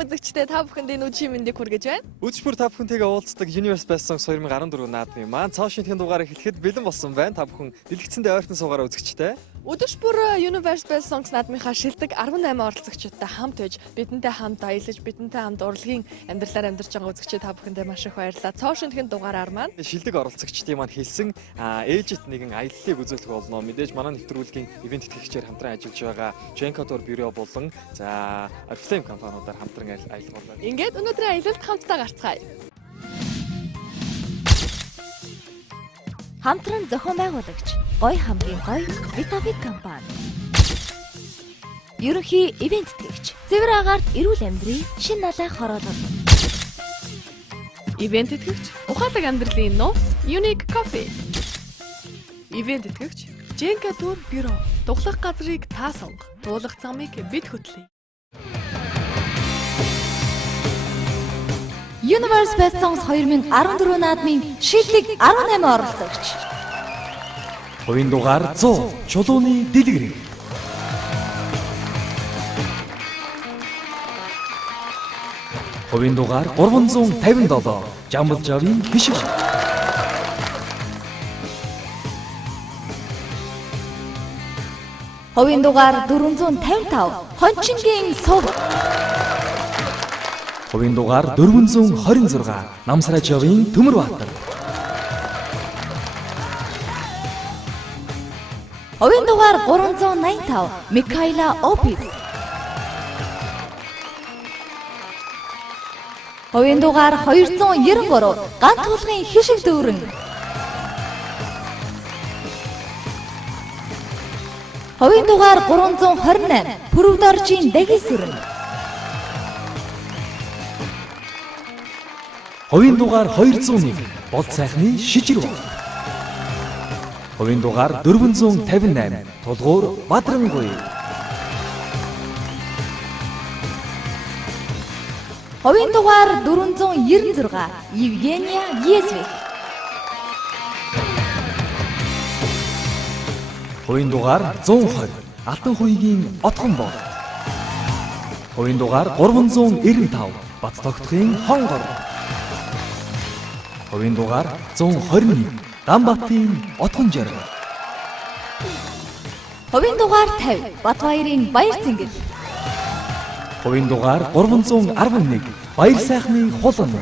үзэгчдээ та бүхэнд энэ үжийн мэндийг хүргэж байна. Өчигдөр та бүхэнтэйгээ уулздаг Universe Best Songs 2014 наадмын маань цааш шинэхэн дугаарыг хэлэхэд бэлэн болсон байна. Та бүхэн дэлгэцэндээ ойртон суугаараа үзэгчтэй. Өдөрч бүр Universe Best Songs наадмынхаа шилдэг 18 оролцогчдтой хамт байж бидэнтэй хамт аялаж, бидэнтэй хамт урлагийн амьдралаар амьдарч байгаа үзэгчид та бүхэндээ маш их баярлалаа. Цааш шинэхэн дугаараар маань шилдэг оролцогчдын маань хэлсэн ээжит нэгэн аяллыг үзүүлэх болно. Мэдээж манай нэвтрүүлгийн ивент тэтгэгчээр хамтран ажиллаж байгаа Jenka Tour бюро болон за Oriflame компаниудаар хамтран аялах болно. Ингээд өнөөдрийн аялалд хамтдаа гарцгаая. Хамтран зохион байгуулагч Гой хамгийн гоё Vitavit компани. Ерөнхий ивент тэтгэгч Цэвэр агаарт эрүүл амьдрий шин налай хороолол. Ивент тэтгэгч ухаалаг амьдралын нууц Unique Coffee. Ивент тэтгэгч Jenka Tour бюро дуглах газрыг та сонго. Дуулах замыг бид хөтлөе. Universe Best Songs 2014 наадмын шилдэг 18 оролцогч. Хувийн дугаар 100 чулууны дэлгэрэг. Хувийн дугаар 357 Жамбал жавын хишиг. Хувийн дугаар 455 Хончингийн суг. Хувийн дугаар 426 Намсраа жавын Төмөрбаатар. Хувийн дугаар 385 Микаэла Опис. Хувийн дугаар 293 Гант хулгын хишиг дүүрэн. Хувийн дугаар 328 Пүрвдоржийн Дагисүрэн. Хувийн дугаар 201 Бол сайхны Шижирв. Хувийн дугаар 458 Тулгуур Бадрангуй. Хувийн дугаар 496 Евгения Есвик. Хувийн дугаар 120 Алтан хуйгийн Отгон бол. Хувийн дугаар 395 Бат тогтхын Хонгор. Хувийн дугаар 121 Ганбатын Отгон жаргал. Хувийн дугаар 50 Батбаярын Баяр цэнгэл. Хувийн дугаар 311 Баяр сайхны Хулан.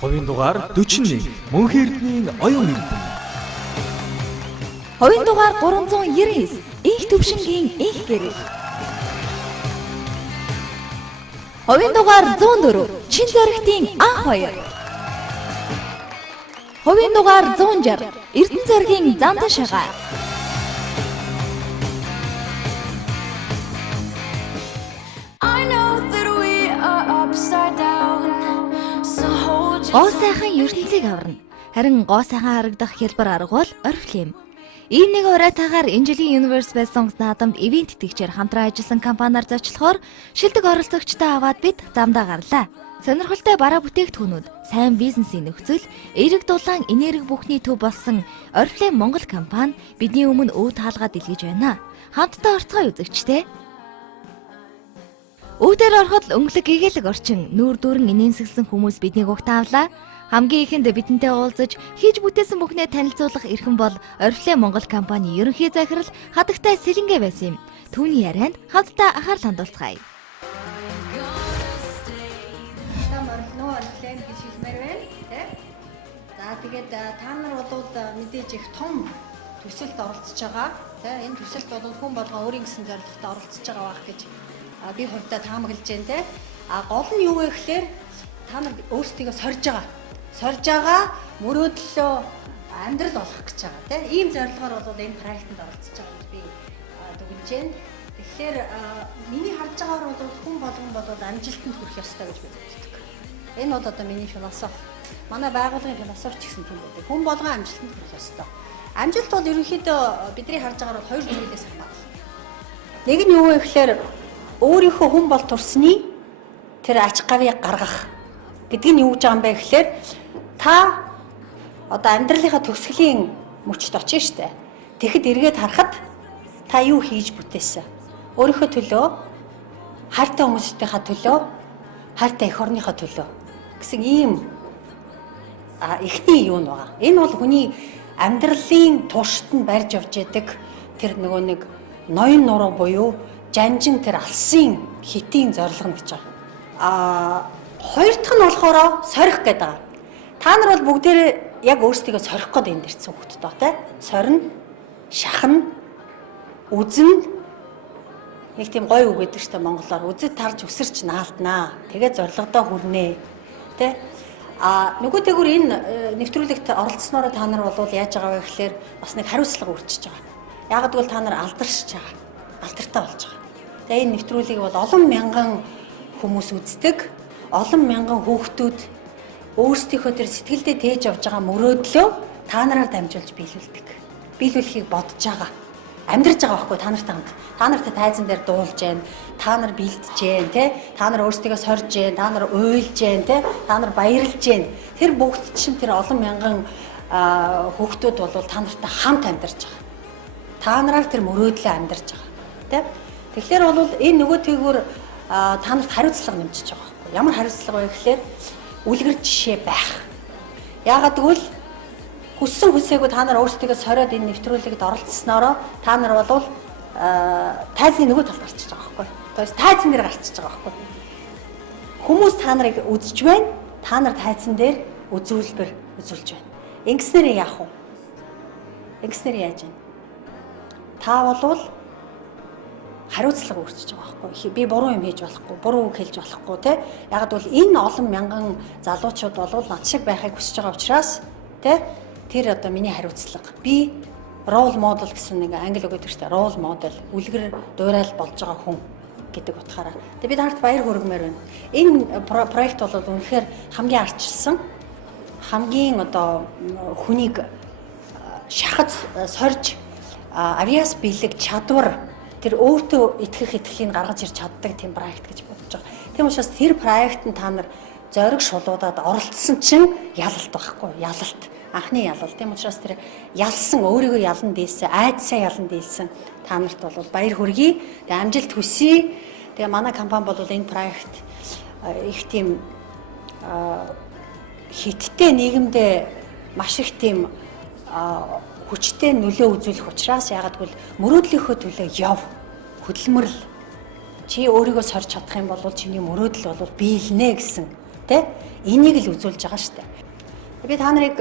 Хувийн дугаар 41 Мөнх эрдмийн Оюун эрдэнэ. Хувийн дугаар 399 Инх төвшингийн Инх гэрэл. Хувийн дугаар 104 Чин зоригтын Анх баяр. Хувийн дугаар 160 Эрдэнэ зоригийн Зандан шагаа. Гоо сайхан ертөнцийг аварна. Харин гоо сайхан харагдах хялбар арга бол Oriflame. Ийм нэг ураатаагаар энэ жилийн Universe Best Songs наадамд ивент тэтгэгчээр хамтран ажилласан компаниар зочлохоор шилдэг оролцогчтой аваад бид замдаа гарлаа. Сонирхолтой бараа бүтээгдэхүүнүүд, сайн бизнесийн нөхцөл, эерэг дулаан энерги бүхний төв болсон Oriflame Монгол компани бидний өмнө өв таалгаад дэлгэж байна. Хамтдаа орцгоё үзэгчтэй. Өвдөр ороход өнгөлөг гэгээлэг орчин нүүр дүүрэн инээмсэглсэн хүмүүс биднийг угтаавлаа. Хамгийн ихэнд бидэнтэй уулзаж хийж бүтээсэн бүхнээ танилцуулах эрхэм бол Oriflame Монгол компани ерөнхий захирал Хадагтай Сэлэнгэ байсан юм. Түүний ярианд хамтдаа анхаарал хандуулцгаая. Oriflame гэж хэлмээр байна, тий? За тэгээд та нар бол мэдээж их том төсөлд оролцож байгаа. Тий? Энэ төсөлд бол хүн болгон өөрийн гэсэн зорилготой оролцож байгаа байх гэж би хувьдаа таамаглаж байна, тий? Гол нь юу вэ гэхээр та нар өөрсдийгөө сорж байгаа мөрөөдлөө амьдрал болох гэж байгаа тийм ийм зорилгоор бол энэ проектэнд оролцож байгаа гэж би дүгнэж байна. Тэгэхээр миний харж байгаагаар бол хүн болгон бол амжилтанд хүрэх ёстой гэж би боддог. Энэ бол одоо миний философи. Манай байгууллагын философи ч гэсэн тийм байдаг. Хүн болгон амжилтанд хүрэх ёстой. Амжилт бол ерөнхийдөө бидний харж байгаагаар бол хоёр зүйлээс хамаарна. Нэг нь юу вэ гэхээр өөрийнхөө хүн бол турсны тэр ач гавыг гаргах гэдэг нь юу гэж байгаа юм бэ гэхээр та одоо амьдралынхаа төгсгөлийн мөчд очиж штэ. Тэгэхэд эргээд харахад та юу хийж бүтээсэн? Өөрийнхөө төлөө хайртай хүмүүсийнхээ төлөө, хайртай эх орныхоо төлөө гэсэн ийм эхний юу нь байгаа. Энэ бол хүний амьдралын туршид нь барьж явж яадаг тэр нөгөө нэг ноён нуруу буюу жанжин тэр алсын хитийн зорилго гэж байгаа. Хоёр дахь нь болохоор сорих гэдэг байгаа. Та нар бол бүгдээрээ яг өөрсдийгөө сорих гээд энд ирсэн хүмүүс доо тий. Сорин, шахна, үзэн нэг тийм гоё үг гэдэг чинь монголоор үзэд тарж өсөрч наалднаа. Тэгээд зорилгодоо хүрнэ. Тэ? Нөгөө тэгүр энэ нэвтрүүлэгт оролцсноор та нар бол яаж байгаа вэ гэхээр бас нэг хариуцлага үүрчиж байгаа. Яг гэвэл та нар алдаршиж байгаа. Алдартай болж байгаа. Тэгээ энэ нэвтрүүлгийг бол олон мянган хүмүүс үздэг. Олон мянган хүүхдүүд өөрсдийнхөө тэр сэтгэлдээ тээж явж байгаа мөрөөдлөө та нараар дамжуулж биелүүлдэг. Биелүүлэхийг бодож байгаа. Амьдарч байгаа байхгүй та нартай хамт. Та нартай тайзан дээр дуулж гэн, та нар бэлдэж гэн, тэ? Та нар өөрсдийгөө сорж гэн, та нар уйлж гэн, тэ? Та нар баярлж гэн. Тэр бүгд чинь тэр олон мянган хүүхдүүд бол та нартай хамт амьдарч байгаа. Та нараар тэр мөрөөдлөө амьдарч байгаа. Тэ? Тэгэхээр бол энэ нөгөө тэгвэр та нарт хариуцлага нэмчихэж байгаа байхгүй. Ямар хариуцлага вэ гэхээр үлгэр жишээ байх. Яагаад гэвэл хүссэн хүсээгүй та нар өөрсдийгөө сориод энэ нэвтрүүлэгт оролцсноороо та нар бол тайзны нөгөө талд гарчиж байгаа байхгүй. Тоёс тайзан дээр гарчиж байгаа байхгүй. Хүмүүс та нарыг үзэж байна. Та нар тайзан дээр үзүүлбэр үзүүлж байна. Ингэснээр яах вэ? Ингэснээр яаж вэ? Та бол хариуцлага үүсэж байгаа байхгүй. Би буруу юм хийж болохгүй, буруу үг хэлж болохгүй тий. Яг бол энэ олон мянган залуучууд бол над шиг байхыг хүсэж байгаа учраас тий тэр одоо миний хариуцлага. Би role model гэсэн нэг англи үг гэдэг чинь role model, үлгэр дуурайл болж байгаа хүн гэдэг утгаараа. Тэгээ би таарт баяр хүргэмээр байна. Энэ проект бол үнэхээр хамгийн арчилсан, хамгийн одоо хүнийг шахаж сорж авиас бэлэг чадвар тэр өөртөө итгэх итгэлийг гаргаж ирж чаддаг тийм проект гэж бодож байгаа. Тийм учраас тэр проектанд та нар зориг шулуудаад оролцсон чинь ялалт байхгүй, ялалт. Анхны ялал. Тийм учраас тэр ялсан өөрийгөө ялан дийлсэн, айдсаа ялан дийлсэн та нарт бол баяр хүргэе. Тэгээ амжилт хүсье. Тэгээ манай компани бол энэ проект их тийм хиттэй нийгэмдээ маш их тийм хүчтэй нөлөө үзүүлэх учраас ягаад гэвэл мөрөөдлийнхөө төлөө яв хөдөлмөрл чи өөрийгөө сорж чадах юм бол чиний мөрөөдөл бол биелнэ гэсэн тэ энийг л үзүүлж байгаа шүү дээ. Би та нарыг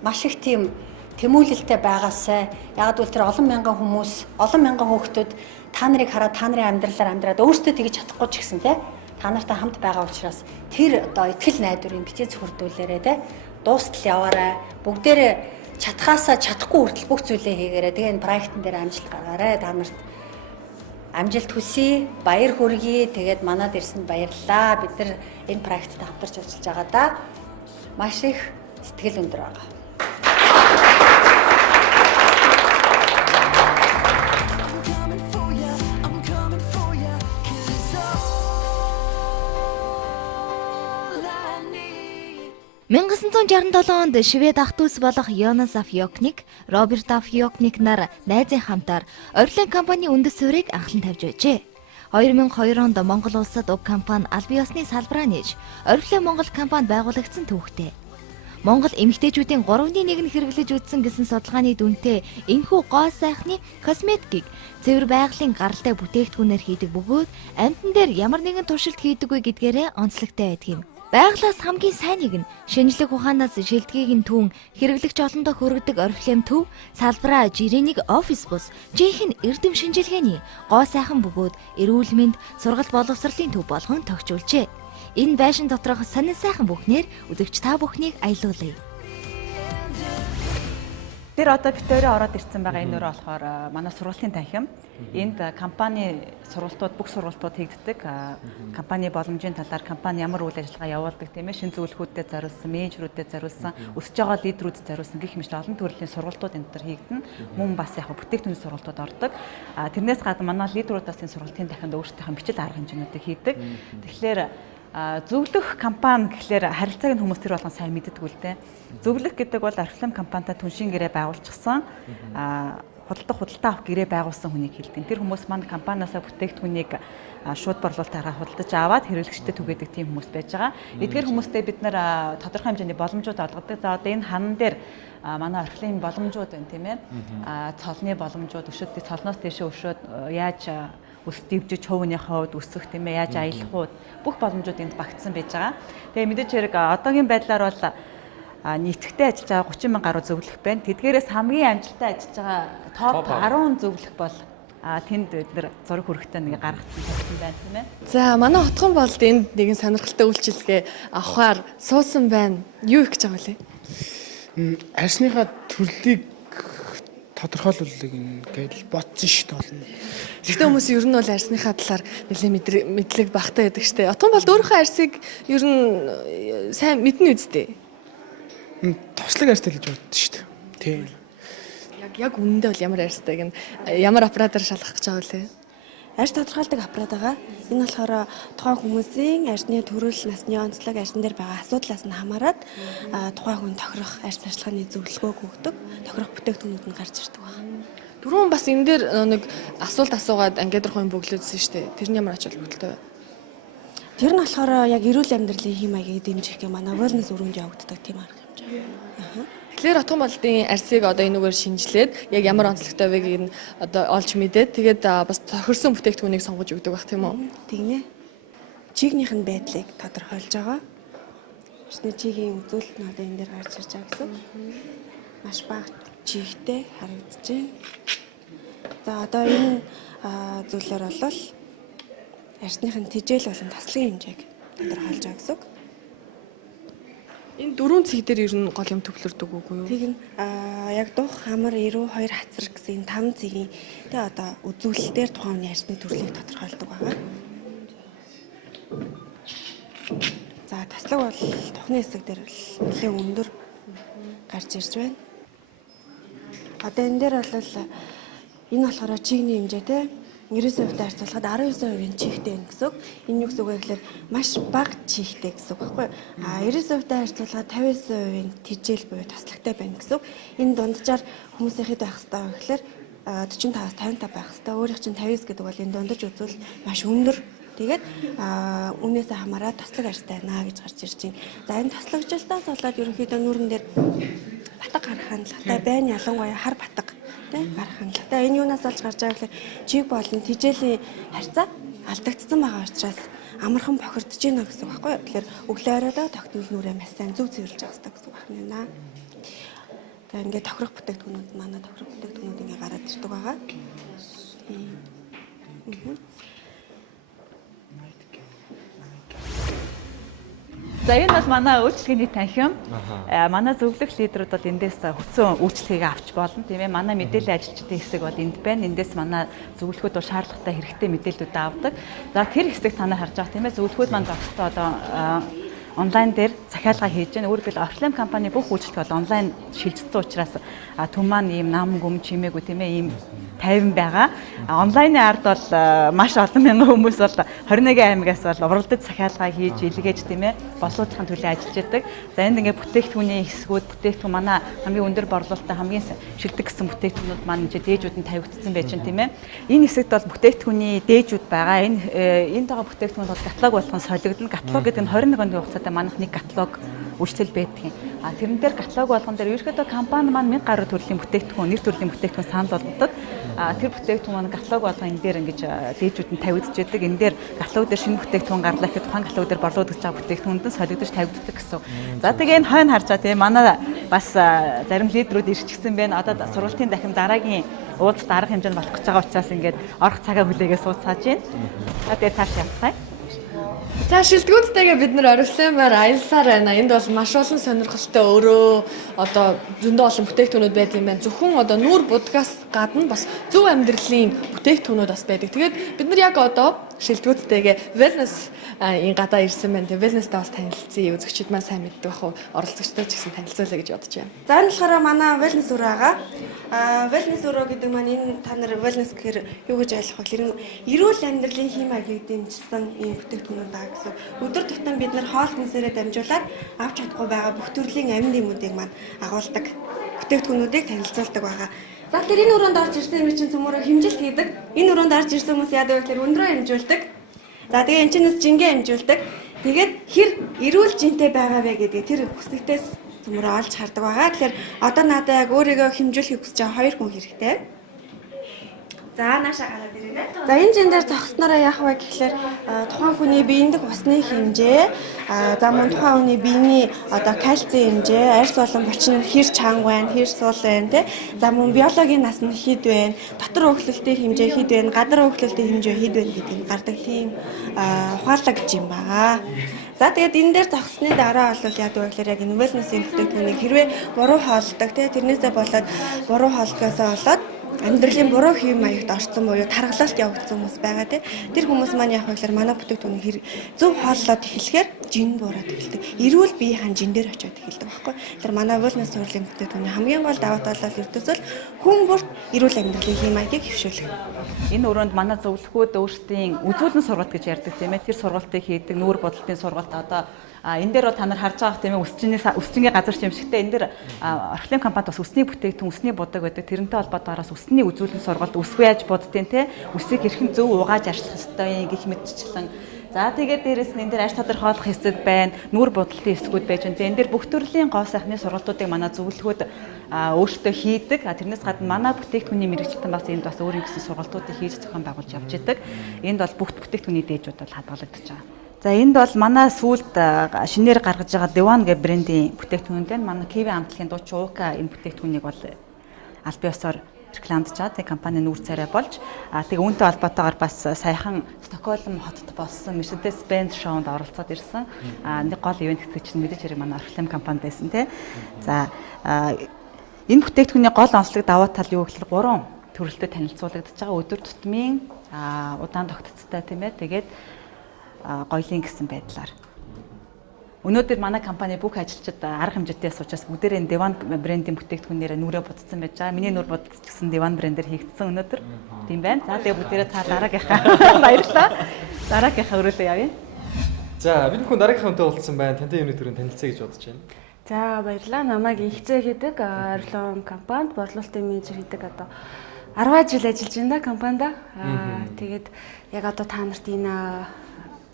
маш их тийм тэмүүлэлтэй байгаасай. Ягаад гэвэл тэр олон мянган хүмүүс, олон мянган хүүхдүүд та нарыг хараад та нарын амьдралаар амьдраад өөрсдөө тэгж чадахгүй ч гэсэн тэ та нартай хамт байгаа учраас тэр одоо итгэл найдварыг битээ зөвхөрдүүлээрэ тэ дуустал яваарай. Бүгдээрээ чадхаасаа чадахгүй хүртэл бүх зүйлээ хийгээрэй. Тэгээ энэ проектын дээр амжилт гаргаарай. Та нарт амжилт хүсье, баяр хүргэе. Тэгээд манад ирсэнд баярлалаа. Бид нар энэ проекттой хамтарч ажиллаж байгаадаа маш их сэтгэл өндөр байгаа. онд Швед ах дүүс болох Йонас аф Йокник, Роберт аф Йокник нар найзын хамтаар орилын компани үндэс суурийг анхлан тавьж байжээ. 2002 онд Монгол улсад уг компани албан ёсны салбараа нээж орилын Монгол компани байгуулагдсан төвхтэй. Монгол эмэгтэйчүүдийн 3/1 нь хэрэглэж үзсэн гэсэн судалгааны дүнтэй энэхүү гоо сайхны косметикийг цэвэр байгалийн гаралтай бүтээгдэхүүнээр хийдэг бөгөөд амьтан дээр ямар нэгэн туршилт хийдэггүй гэдгээрээ онцлогтой байдаг юм. Байгалаас хамгийн сайныг нь шинжлэх ухаанаас шилдгийг нь түн хэрэглэгч олондоо хүргэдэг орифлейм төв салбараа жирээнийг офис бус жинхэнэ эрдэм шинжилгээний гоо сайхан бөгөөд эрүүл мэнд сургалт боловсролын төв болгон тогтжуулжээ. Энэ байшин доторх сонин сайхан бүхнээр үзэгч та бүхнийг аялуулъя. Тэр одоо битээрээ ороод ирсэн байгаа энэ нөр болохоор манай сургалтын танхим. Энд компани сургалтууд бүх сургалтууд хийгддэг. Компани боломжийн талаар компани ямар үйл ажиллагаа явуулдаг тийм ээ, шинэ зөвлөхүүдэд зориулсан, менежерүүдэд зориулсан, өсөж байгаа лидерүүдэд зориулсан гэх мэт олон төрлийн сургалтууд энэ төр хийгдэн. Мөн бас яг бүтээгдэхүүн сургалтууд ордог. Тэрнээс гадна манай лидерүүд бас энэ сургалтын дахинд өөрсдийнх нь бичил арга хэмжээнүүдийг хийдэг. Тэгэхээр зөвлөх компани гэхлээр харилцааг нь хүмүүс тэр болгон сайн мэддэг үл дээ. Зөвлөх гэдэг бол орифлейм компанитай түншин гэрээ байгуулчихсан худалдаа авах гэрээ байгуулсан хүнийг хэлдэг. Тэр хүмүүс маань компаниасаа бүтээгдэхүүнийг шууд борлуулалтаараа худалдаж аваад хэрэглэгчдэд түгээдэг тийм хүмүүс байж байгаа. Эдгээр хүмүүстэй бид нэр тодорхой хэмжээний боломжууд олгодог. За одоо энэ хан дээр манай орхилын боломжууд байна тийм ээ. Цолны боломжууд өшөөд цолноос дэше өшөөд яаж өс дэвжиж хувийн хувьд өсөх тийм ээ, яаж аялах уу бүх боломжууд энд багтсан байж байгаа. Тэгээ мэдээж хэрэг одоогийн байдлаар бол нийтгтээ ажиллаж байгаа 30 мянган гаруй зөвлөх байна. Тэдгээрээс хамгийн амжилттай ажиллаж байгаа топ 10 зөвлөх бол тэнд бид нэр зураг хүрэхтэй нэг гаргацсан байна тийм ээ. За манай Хотгон болд энд нэгэн сонирхолтой үйлчилгээ авахаар суусан байна. Юу их гэж байгаа вэ? Арсныхаа төрлийг тодорхойлуулдаг ингээд бодсон шүү дээ болно. Гэхдээ хүмүүс ер нь бол арсныхаа талаар нэлээд мэдлэг багтаа байдаг штэ. Отгон болд өөрийнхөө арсыг ер нь сайн мэднэ үсттэй. Тослог арстай гэж боддоо шүү дээ. Тийм. Яг үнэндээ бол ямар арстайг нь ямар аппаратаар шалгах гэж байгаа вэ? Арс тодорхойлдог аппарат байгаа. Энэ болохоор тухайн хүмүүсийн арсны төрөл, насны онцлог, арсан дээр байгаа асуудлаас нь хамаарат тухайн хүн тохирох арс ажиллагааны зөвлөгөөг өгдөг. Тохирох бүтээгдэхүүнүүд нь гарч ирдэг байна. Түрүүн бас энэ дээр нэг асуулт асуугаад ангиадрахын бөглөөдсөн шүү дээ. Тэр нь ямар ач холбогдолтой вэ? Тэр нь болохоор яг эрүүл амьдралын хэм маягийг дэмжих гэх манай wellness өрөөнд явагддаг тийм арга хэмжээ. Тэгэхээр Отгон болдын арсыг одоо энэгээр шинжилээд яг ямар онцлогтой байгааг нь одоо олж мэдээд тэгээд бас тохирсон бүтээгдэхүүнийг сонгож өгдөг байх тийм үү? Тэгнэ. Чигнийх нь байдлыг тодорхойлж байгаа. Арсны чигийн үзүүлэлт нь одоо энэ дээр гарч ирж байгаа гэсэн. Маш бага чигтэй харагдаж байна. За одоо энэ зүйлээр бол арсныхын тэжээл болон таслын хэмжээг тодорхойлж байгаа гэсэн. Энэ дөрвөн цэг дээр ер нь гол юм төвлөрдөг үгүй юу? Тэг нь яг дух, хамар, эрүү, хоёр хацар гэсэн энэ 5 цэгийн тэ одоо үзүүлэлтээр тухайн хүний арсны төрлийг тодорхойлдог байгаа. За таслаг бол тухны хэсэг дээр нэлээд өндөр гарч ирж байна. Одоо энэ дээр бол энэ болохоор чигний хэмжээ тэ 90%-тай харьцуулахад 19%-ийн чихтэй байна гэсэн үг. Энэ юу гэсэн үг вэ гэхээр маш бага чихтэй гэсэн үг байхгүй юу? 90%-тай харьцуулахад 59%-ийн тэжээл буюу таслагтай байна гэсэн үг. Энэ дунджаар хүмүүсийн хэд байх хэвээр вэ гэхээр 45-аас 55 байх хэвээр. Өөрийнх чинь 59 гэдэг бол энэ дундаж үзвэл маш өндөр. Тэгээд үнээсээ хамаараад таслаг арстай байна гэж гарч ирж байна. За энэ таслагжилтаас болоод ерөнхийдөө нүүрэн дээр батг гарах хандлагатай байна. Ялангуяа хар батг гарах хандлагатай. Энэ юунаас олж гарч байгаа гэхээр чиг болон тэжээлийн харьцаа алдагдсан байгаа учраас амархан бохирдож байна гэсэн үг байхгүй юу? Тэгэхээр өглөө оройдоо тогтмол нүрээ маш сайн зөв цэвэрлж байгаа гэсэн үг байна. За ингээд тохирох бүтээгдэхүүнүүд манай тохирох бүтээгдэхүүнүүд ингээд гараад ирдэг байгаа. За энэ бол манай үйлчлэгээний танхим. Манай зөвлөх лидерүүд бол эндээс хүссэн үйлчлэгийг авч болно тийм ээ. Манай мэдээллийн ажилчдын хэсэг бол энд байна. Эндээс манай зөвлөхүүд бол шаардлагатай хэрэгтэй мэдээллүүд авдаг. За тэр хэсэг танаа харж байгаа тийм ээ. Зөвлөхүүд маань зогсдоо одоо онлайн дээр захиалга хийж байна. Өөрөөр хэлбэл Oriflame компани бүх үйлчлэг бол онлайн шилжсэн учраас түн маань ийм нам гүм чимээгүй тийм ээ ийм тайван байгаа. Онлайны ард бол маш олон мянган хүмүүс бол 21 аймагаас бол уралдаж захиалга хийж илгээж тийм ээ боловсруулахын төлөө ажиллаж байдаг. За энд ингээд бүтээгдэхүүний хэсгүүд бүтээгдэхүүн манай хамгийн өндөр борлуулалттай хамгийн шилдэг гэсэн бүтээгдэхүүнүүд маань дээжүүд нь тавигдсан байж байна тийм ээ. Энэ хэсэгт бол бүтээгдэхүүний дээжүүд байгаа. Энд байгаа бүтээгдэхүүн бол каталог болгон солигдно. Каталог гэдэг нь 21 өдрийн хугацаатай манайх нэг каталог үйлчлэл байдаг юм. Тэрэн дээр каталог болгон дээр ерөөхдөө компани маань 1000 гаруй төрлийн бүтээгдэхүүн, нэр төрлийн бүтээгдэхүүн санал болгодог. Тэр бүтээгдэхүүн маань каталог болгон энэ дээр ингэж дээжүүд нь тавигдж байдаг. Энэ дээр каталог дээр шинэ бүтээгдэхүүн гарлаа гэхэд тухайн каталог дээр борлуулагдаж байгаа бүтээгдэхүүнд нь солигдож тавигддаг гэсэн. За тэгээ энэ хойно харж байгаа тийм манай бас зарим лидерүүд ирчихсэн байна. Одоо сургалтын дахин дараагийн уулзалт арга хэмжээнд болох гэж байгаа учраас ингээд орох цагаа хүлээгээ сууцгааж байна. Тэгээ цааш явцгаая. За шилдэгүүдтэйгээ бид нэр Oriflame-аар аялсаар байна. Энд бол маш олон сонирхолтой өөрөө одоо зөндөө олон бүтээгдэхүүнүүд байдаг юм байна. Зөвхөн одоо нүүр будгаас гадна бас зөв амьдралын бүтээгдэхүүнүүд бас байдаг. Тэгээд бид нар яг одоо шилдэгүүдтэйгээ wellness энэ гадаа ирсэн байна. Тэгээд wellness-тай бас танилцъя. Үзэгчид маань сайн мэддэг бах уу? Оролцогчтой ч гэсэн танилцуулъя гэж бодож байна. За энэ болохоор манай wellness өрөө байгаа. Wellness өрөө гэдэг маань энэ та нар wellness гэхээр юу гэж ойлгох вэ? Тэр нь эрүүл амьдралын хэм маягийг дэмжсэн ийм бүтээгдэхүүнүүд байгаа гэсэн. Өдөр тутам бид нар хоол хүнсээрээ дамжуулаад авч чадахгүй байгаа бүх төрлийн амин нэмүүдийг маань агуулдаг бүтээгдэхүүнүүдийг танилцуулдаг байгаа. За тэгэхээр энэ өрөөнд орж ирсэн юм чинь цөмөрөө хэмжилт хийдэг. Энэ өрөөнд орж ирсэн хүмүүс яадаг вэ гэхээр өндрөө хэмжүүлдэг. За тэгээ энэ чинээс жингээ хэмжүүлдэг. Тэгээд хэр эрүүл жинтэй байгаа вэ гэдэг тэр хүснэгтээс цөмөрөө олж хардаг байгаа. Тэгэхээр одоо надад яг өөрийгөө хэмжүүлэхийг хүсэж байгаа 2 хүн хэрэгтэй. За наашаа гараад ирээрэй. За энэ жин дээр зогснороо яах вэ гэхлээр тухайн хүний биеиндх усны хэмжээ, за мөн тухайн хүний биений одоо кальцийн хэмжээ, арьс болон булчин хэр чанга байна, хэр суул байна те. За мөн биологийн нас нь хэд байна, дотор өглөлтийн хэмжээ хэд байна, гадар өглөлтийн хэмжээ хэд байна гэдэг нь гардаг тийм ухаалаг жин байгаа. За тэгээд энэ дээр зогсны дараа бол яадаг вэ гэхээр яг энэ wellness-ийн бүтээгдэхүүнийг хэрвээ буруу хооллдог те тэрнээсээ болоод буруу хооллохоосоо болоод амьдралын буруу хэв маягт орсон буюу тархалалт явагдсан хүмүүс байгаа тийм. Тэр хүмүүс маань яг хэлэхээр манай бүтээгдэхүүнийг зөв хооллоод эхлэхээр жин буураад эхэлдэг. Эрүүл биеийн жин дээр очиод эхэлдэг байхгүй. Тэгэхээр манай wellness сурлын бүтээгдэхүүний хамгийн гол даваа талбал ердөөсөл хүн бүрт эрүүл амьдралын хэв маягийг хэвшүүлэх. Энэ өрөөнд манай зөвлөхүүд өөрсдийн үзүүлэн сургалт гэж ярьдаг тийм ээ. Тэр сургалтыг хийдэг нүүр бодлтын сургалт одоо энэ дээр бол та нар харж байгаа тийм ээ өсчингийн газар чимшигтэй энэ дээр орхилын компанид бас өсний бүтээгдэхүүн өсний будаг байдаг. Тэрнтэй холбоотойгоос өсний үзүүлэн сургалт өсгүй яаж буддیں۔ Тэ өсийг хэрхэн зөв угааж арчлах ёстой гэх мэтчлэн. За тэгээд дээрэс нь энэ дээр арьс тодорхойлох хэсэг байна. Нүүр бодлтын хэсгүүд байж байна. Энэ дээр бүх төрлийн гоо сайхны сургалтуудыг манай зөвлөхүүд өөртөө хийдэг. Тэрнээс гадна манай бүтээгдэхүүний мэргэжилтэн бас энд бас өөрийн гэсэн сургалтуудыг хийж зохион байгуулж явж идэг. Энд бол бүх бүтээгдэхүүний дээжүүд бол хадгалагдаж байгаа. За энд бол манай сүүлд шинээр гаргаж байгаа Dewan гэх брендийн бүтээгдэхүүн дээр манай Kiwi хамтлагийн дуучин Уука энэ бүтээгдэхүүнийг бол аль бие усаар рекламдж байгаа. Тэгээ компани нүүр царай болж тэгээ үүнтэй холбоотойгоор бас саяхан Стокгольм хотод болсон Mercedes-Benz шоунд оролцоод ирсэн. Нэг гол ивент гэтгэж чинь мэдээж хэрэг манай орхилын компани байсан тий. За энэ бүтээгдэхүүний гол онцлог даваа тал юу гэхээр 3 төрөлтөд танилцуулагдаж байгаа. Өдөр тутмын удаан тогтцтой тийм ээ. Тэгээд гоёлын гэсэн байдлаар. Өнөөдөр манай компани бүх ажилчид арга хэмжээтэй учраас бүгдээрээ Dewan брендийн бүтээгдэхүүнээр нүрээ будсан байж байгаа. Миний нүр будц гэсэн Dewan брендээр хийгдсэн өнөөдөр. Тийм байна. За тэгээ бүгдээрээ та дараагийнхаа баярлалаа. Дараагийнхаа өрөөлөө явъя. За бид бүхэн дараагийнхаа хүнтэй уулзсан байна. Тантай юуны төрөнд танилцъя гэж бодож байна. За баярлалаа. Намайг Ихцээ гэдэг Орилон компанид борлуулалтын менежер хийдэг одоо 10 жил ажиллаж байна да компанид. Тэгээд яг одоо та нарт энэ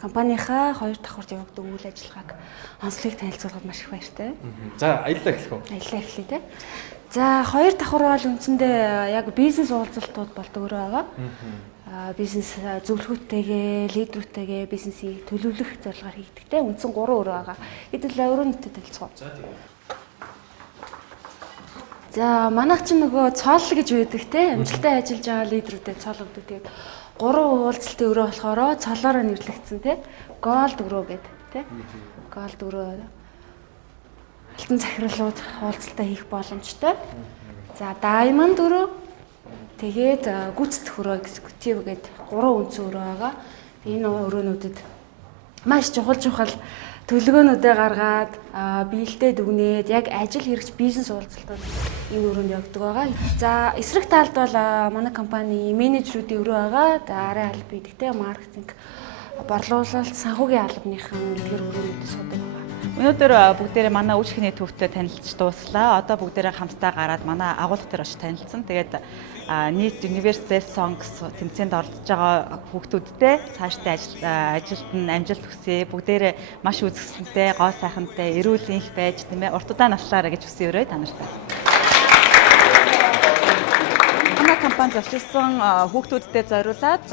компанийнхаа 2 давхурд явагддаг үйл ажиллагааг онцлог танилцуулахад маш их баяртай. За аяллаа эхлэх үү? Аяллаа эхлэе те. За 2 давхар бол үндсэндээ яг бизнес уулзалтууд болдог өөрөө байгаа. Бизнес зөвлөхүүдтэйгээ, лидерүүдтэйгээ бизнесийг төлөвлөх зорилгоор хийдэг те. Үндсэн 3 өөрөө байгаа. Эдгээр өрөөндөө танилцуулъя. За манайх чинь нөгөө цоол гэж байдаг те. Амжилттай ажиллаж байгаа лидерүүдэд цоол өгдөг. Тэгээд 3 уулзалтын өрөө болохоор цолоороо нэрлэгдсэн тий. Голд өрөө гэдэг тий. Голд өрөө алтан захирлууд уулзалтаа хийх боломжтой. За Diamond өрөө тэгээд гүйцэтгэх өрөө executive гэдэг 3 үндсэн өрөө байгаа. Энэ өрөөнүүдэд маш чухал төлөвлөгөөнүүдээ гаргаад биелэлтэд дүгнээд яг ажил хэрэгч бизнес уулзалтууд энэ өрөөнд явагддаг байгаа. За эсрэг талд бол манай компани менежерүүдийн өрөө байгаа. Арын алба бидэгтэй маркетинг, борлуулалт, санхүүгийн албаныхан эдгээр өрөөнүүд суудаг байгаа. Өнөөдөр бүгдээрээ манай үйлчлэхний төвтэй танилцж дууслаа. Одоо бүгдээрээ хамтдаа гараад манай агуулга дээр очиж танилцсан. Тэгээд нийт Universe Best Songs тэмцээнд оролцож байгаа хүүхдүүдтэй цаашдаа ажилд нь амжилт хүсье. Бүгдээрээ маш үзэсгэлэнтэй, гоо сайхантай, эрүүл энх байж тийм ээ. Урт удаан наслаараа гэж хүсье өрөө та нартай. Манай компани зөвшөөрсөн хүүхдүүдтэй зориулаад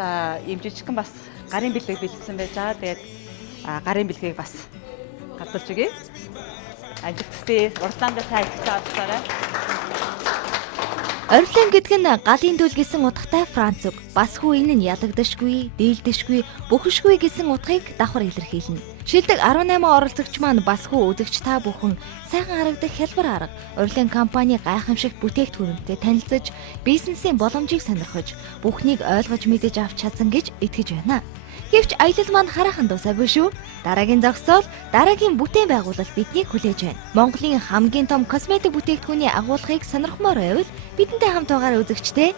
ийм жижигхэн бас гарын бэлэг бэлтгэсэн байж байгаа. Тэгээд гарын бэлгийг бас гадуулж өгье. Ажилт хүсье. Уртлаандаа сайн ажиллаж аваарай. Орилон гэдэг нь галын дүүл гэсэн утгатай Франц үг. Басгүй энэ нь ядагдашгүй, дийлдэшгүй, бүхэшгүй гэсэн утгыг давхар илэрхийлнэ. Шилдэг 18 оролцогч маань басгүй үзэгч та бүхэн сайхан харагдах хялбар арга, Орилон компани гайхамшигт бүтээгдэхүүнтэй танилцаж, бизнесийн боломжийг сонирхож, бүхнийг ойлгож мэдэж авч чадсан гэж итгэж байна. Гэвч аялал маань хараахан дуусаагүй шүү. Дараагийн зогсоол, дараагийн бүтээн байгуулалт биднийг хүлээж байна. Монголын хамгийн том косметик бүтээгдэхүүний агуулгыг сонирхмоор байвал бидэнтэй хамт байгаарай үзэгчтэй.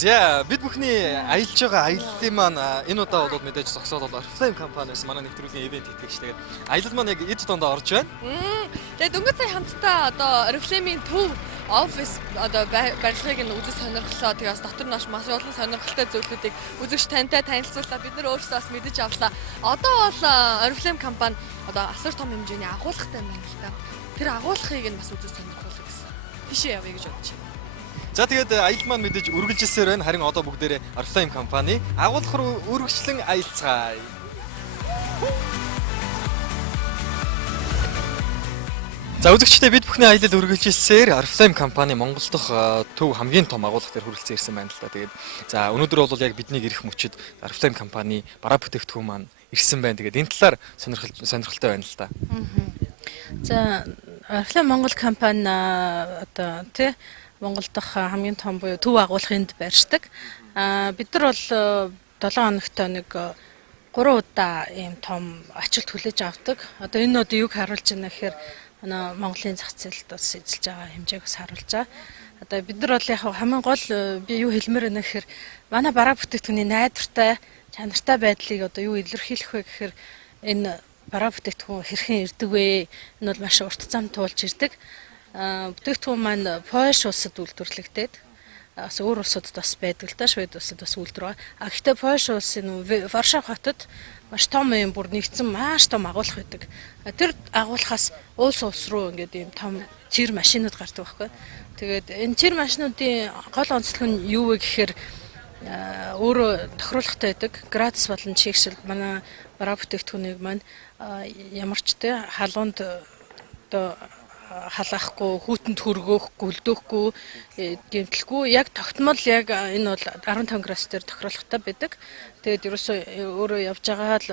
За бид бүхний аялж байгаа аяллаа маань энэ удаа бол мэдээж зогсоод бол Oriflame компаниас манай нэвтрүүлгийн ивент хийдэгч. Тэгээд аялал маань яг эд дондоо орж байна. Тэгээд дөнгөж сая хамтдаа одоо Oriflame-ийн төв офис одоо барилгыг нь үзэж сонирхлоо. Тэгээд бас дотор нь маш олон сонирхолтой зүйлүүдийг үзэгч тантай танилцууллаа. Бид нар өөрсдөө бас мэдэж авлаа. Одоо бол Oriflame компани одоо асар том хэмжээний агуулгатай байна л та. Тэр агуулгыг нь бас үзэж сонирхуулах гэсэн. Тийшээ явъя гэж бодож байна. За тэгээд аялал маань мэдээж үргэлжилсээр байна. Харин одоо бүгдээрээ Oriflame компани агуулгах руу үргэлжлэн аялцгаая. За үзэгчдээ бид бүхний аялал үргэлжилсээр Oriflame компани Монгол дахь төв хамгийн том агуулгах дээр хүрэлцэн ирсэн байна л да. Тэгээд за өнөөдөр бол яг бидний ирэх мөчид Oriflame компани бараа бүтээгдэхүүн маань ирсэн байна. Тэгээд энэ талаар сонирхолтой байна л да. За Oriflame Монгол компани одоо тий Монгол дахь хамгийн том буюу төв агуулгынд барьждаг. Бид нар бол 7 хоногт нэг 3 удаа ийм том ачаалт хүлээж авдаг. Одоо энэ одоо юг харуулж байна гэхээр манай Монголын зах зээлд бас эзэлж байгаа хэмжээг бас харуулж байгаа. Одоо бид нар бол яг хамгийн гол би юу хэлмээр байна гэхээр манай бараа бүтээгдэхүүний найдвартай, чанартай байдлыг одоо юу илэрхийлэх вэ гэхээр энэ бараа бүтээгдэхүүн хэрхэн ирдэг вэ? Энэ бол маш урт зам туулж ирдэг. Бүтээгдэхүүн маань Польш улсад үйлдвэрлэгдээд бас өөр улсуудад бас байдаг л да, Швед улсад бас үйлдвэр байгаа. Гэхдээ Польш улсын Варшав хотод маш том юм бүр нэгдсэн маш том агуулга байдаг. Тэр агуулгаас улс руу ингээд ийм том чир машинууд гардаг байхгүй. Тэгээд энэ чир машинуудын гол онцлог нь юу вэ гэхээр өөрөө тохируулгатай байдаг. Градус болон чигшил манай бараа бүтээгдэхүүнийг маань ямар ч тэ халуунд одоо халаахгүй, хүүтэнд хүргөөхгүй, гөлдөөхгүй, гэмтэлгүй яг тогтмол яг энэ бол 15 градус дээр тохируулгатай байдаг. Тэгээд ерөөсөө өөрөө явж байгаа л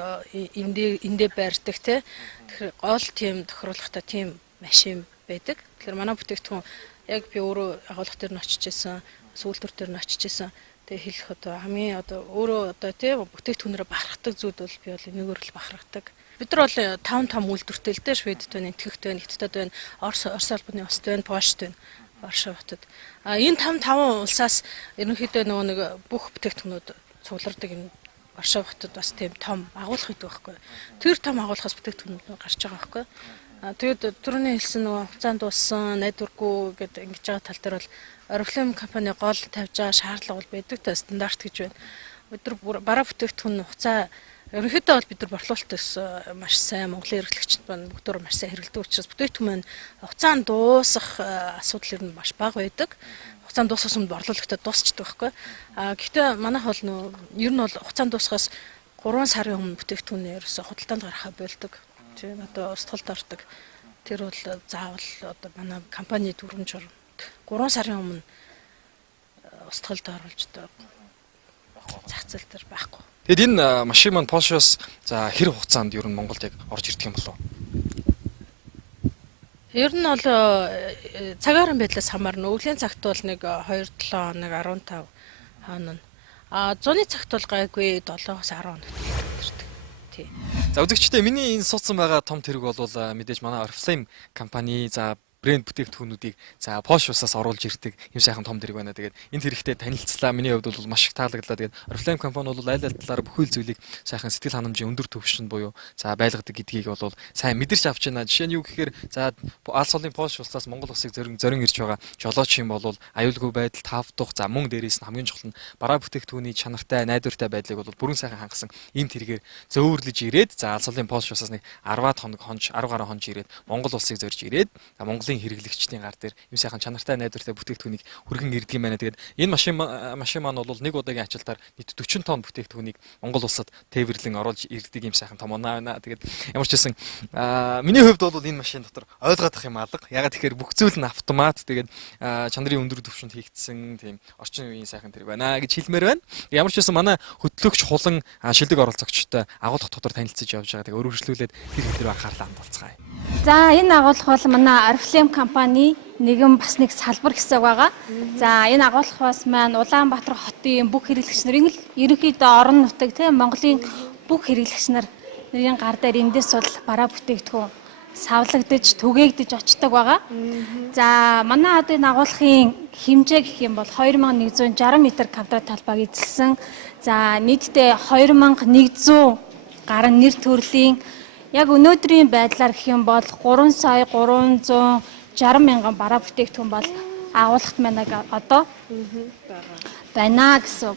эндээ байрдаг те. Тэгэхээр гол тийм тохируулгатай тийм машин байдаг. Тэгэхээр манай бүтээгдэхүүн яг би өөрөө агуулга дээр нь очиж исэн, сүүлдвэр дээр нь очиж исэн. Тэгээ хэлэх одоо хамгийн одоо өөрөө одоо те бүтээгдэхүүнээрээ бахархдаг зүйл бол би бол энэгээр л бахархдаг. Бид нар бол 5 том үйлдвэртэй л дээ, Шведд байна, Энэтхэгт байна, Хятадд байна, Орос албаны улсад байна, Польшд байна, Варшав хотод. Энэ 5 улсаас ерөнхийдөө нөгөө нэг бүх бүтээгдэхүүнүүд цуглардаг энэ Варшав хотод бас тийм том агуулга хийдэг байхгүй. Тэр том агуулгаас бүтээгдэхүүнүүд гарч байгаа байхгүй. Тэгээд түрүүний хэлсэн нөгөө хугацаанд дууссан, найдваргүй гэдэг ингэж байгаа тал дээр бол Oriflame компани гол тавьж байгаа шаардлага бол байдаг та стандарт гэж байна. Бид нар бараа бүтээгдэхүүн хугацаа ерөнхийдөө бол бид нар борлуулалтаас маш сайн Монголын эрхлэгчид маань бүгдөө маш сайн хэрэглэдэг учраас бүтээгдэхүүн маань хугацаанд дуусах асуудал ер нь маш бага байдаг. Хугацаанд дуусахаас өмнө борлуулагтад дуусчдаг байхгүй. Гэхдээ манайх бол ер нь бол хугацаанд дуусахаас 3 сарын өмнө бүтээгдэхүүнээ ерөөсө худалдаанд гаргахаа болдог. Тийм одоо устгалд ордог. Тэр бол заавал одоо манай компани дүрмж 3 сарын өмнө устгалд оруулж зах зээл дээр байхгүй. Тэгэд энэ машин маань Польшоос за хэр хугацаанд ер нь Монголд яг орж ирдэг юм болов? Ер нь бол цагаараа байдлаас хамаарна. Өвлийн цагт бол нэг 2-7 хоног 15 хоног. Зуны цагт бол гайгүй 7-10 хоног ирдэг. Тий. За үзэгчдээ миний энэ суудсан байгаа том тэрэг бол мэдээж манай Oriflame компани за брэнд бүтээгдэхүүнүүдийг за Польш улсаас оруулж ирдэг юм сайхан том дэрэг байна. Тэгээд энэ хэрэгтэй танилцлаа. Миний хувьд бол маш их таалагдлаа. Тэгээд Oriflame компани бол аль талаар бүхэл зүйлийг сайхан сэтгэл ханамжийн өндөр түвшинд буюу за байлгадаг гэдгийг бол сайн мэдэрч авч байна. Жишээ нь юу гэхээр за Алс улсын Польш улсаас Монгол улсыг зорин ирж байгаа жолооч юм бол аюулгүй байдал таавдах за мөн дээрээс нь хамгийн чухал нь бараа бүтээгдэхүүний чанартай, найдвартай байдлыг бол бүрэн сайхан хангасан ийм тэргээр зөөвөрлөж ирээд за Алс улсын Польш улсаас нэг 10-аад хоног хонж 10 гаруй хонж ирээд Монгол улсыг зорж ирээд Монголын хэрэглэгчдийн гар дээр юм сайхан чанартай найдвартай бүтээгдэхүүнийг хүргэн ирдэг юм байна. Тэгээд энэ машин маань бол нэг удаагийн ачаалтаар нийт 40 тонн бүтээгдэхүүнийг Монгол улсад тээвэрлэн оруулж ирдэг юм сайхан том оноо байна. Тэгээд ямар ч байсан миний хувьд бол энэ машин дотор ойлгох юм алга. Ягаад тэгэхээр бүх зүйл нь автомат. Тэгээд чанарын өндөр түвшинд хийгдсэн тийм орчин үеийн сайхан тэрэг байна гэж хэлмээр байна. Ямар ч байсан манай хөтлөгч хулан шилдэг оролцогчтой агуулгах дотор танилцж явж байгаа. Тэгээд өргөжлүүлээд тэр хэвээр анхаарлаа хандуулцгаая. За энэ агуулга бол манай Oriflame компани нэгэн бас нэг салбар хэсэг байгаа. За энэ агуулга бас маань Улаанбаатар хотын бүх хэрэглэгч нарын ерөнхийдөө орон нутаг тийм Монголын бүх хэрэглэгч нарын гар дээр эндээс бол бараа бүтээгдэхүүн савлагдаж, түгээгдэж очдог байгаа. За манай одоо энэ агуулгын хэмжээ гэх юм бол 2160 м квадрат талбайг эзэлсэн. За нийтдээ 2100 гаруй нэр төрлийн яг өнөөдрийн байдлаар гэх юм бол 3,360,000 бараа бүтээгдэхүүн бол агуулгад маань одоо байна гэсэн.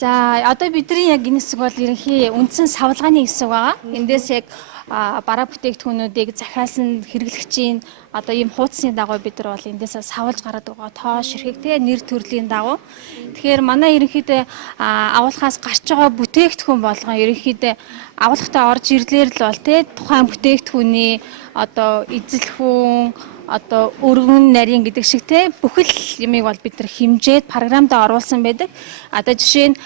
За одоо бидний яг энэ хэсэг бол ерөнхий үндсэн савлгааны хэсэг байгаа. Эндээс яг бараа бүтээгдэхүүнүүдийг захиалсан хэрэглэгчийн одоо ийм хуудасны дагуу бид нар бол эндээс савлж гараад байгаа тоо ширхэг нэр төрлийн дагуу. Тэгэхээр манай ерөнхийдөө агуулгаас гарч байгаа бүтээгдэхүүн болгон ерөнхийдөө агуулгатай орж ирлээр л бол тухайн бүтээгдэхүүний одоо эзэлхүүн одоо өргөн нарийн гэдэг шиг бүхэл юмыг бол бид нар хэмжээд програмд оруулсан байдаг. Одоо жишээ нь